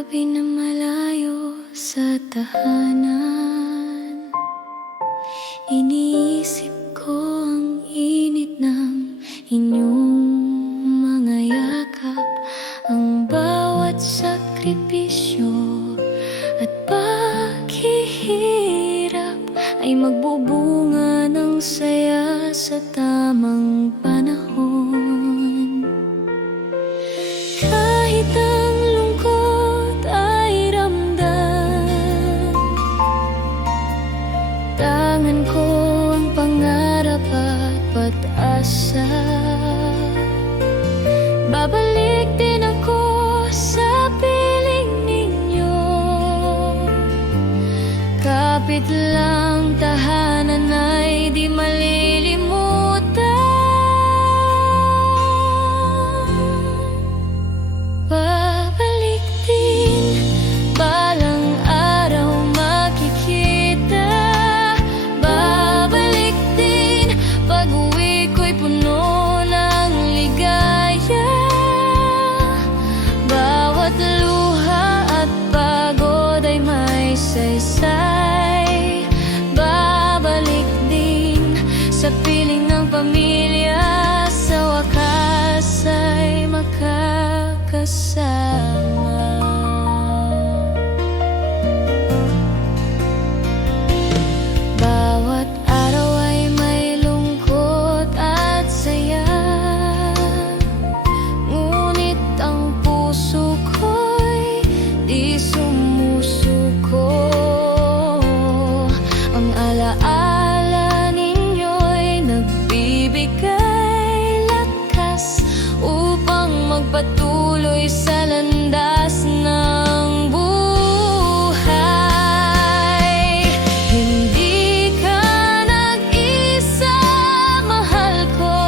gabi na malayo sa tahanan, iniisip ko ang init ng inyong mga yakap, ang bawat sakripisyo at paghihirap ay magbubunga ng saya sa tamang panahon. Kahit ang lungkot ay ramdam, tangan ko ang pangarap at pag-asa. Babalik din ako sa piling ninyo, kapit lang tahanan ay di malilimutan. Babalik din, balang araw makikita. Babalik din, pag-uwi ko'y puno ng ligaya. Bawat luha at pagod ay may saysay. Babalik din sa piling ng pamilya, sa wakas ay makakasama. Bawat araw ay may lungkot at saya, ngunit ang puso ko'y di sumusuko. Ang alaala ninyo'y nagbibigay lakas upang magpatuloy sa landas ng buhay. Hindi ka nag-isa, mahal ko.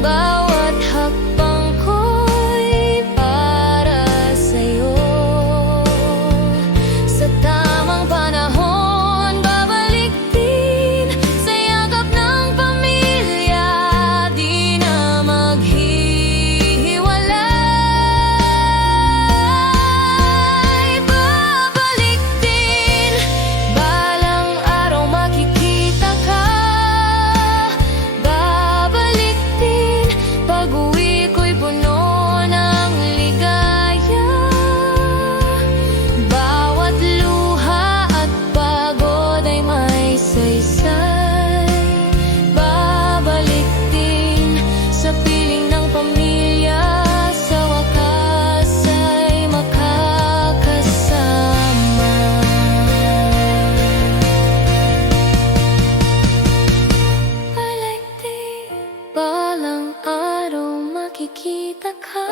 Bawat hakbang ko'y para sa'yo. Sa tamang panahon, babalik din sa yakap ng pamilya. Di na maghihiwalay. Babalik din, balang araw makikita ka. Babalik din, pag-uwi ko'y puno ng ligaya. Bawat luha at pagod ay may saysay. Babalik din sa piling ng pamilya, sa wakas ay makakasama. Balik din, balang araw makikita ka.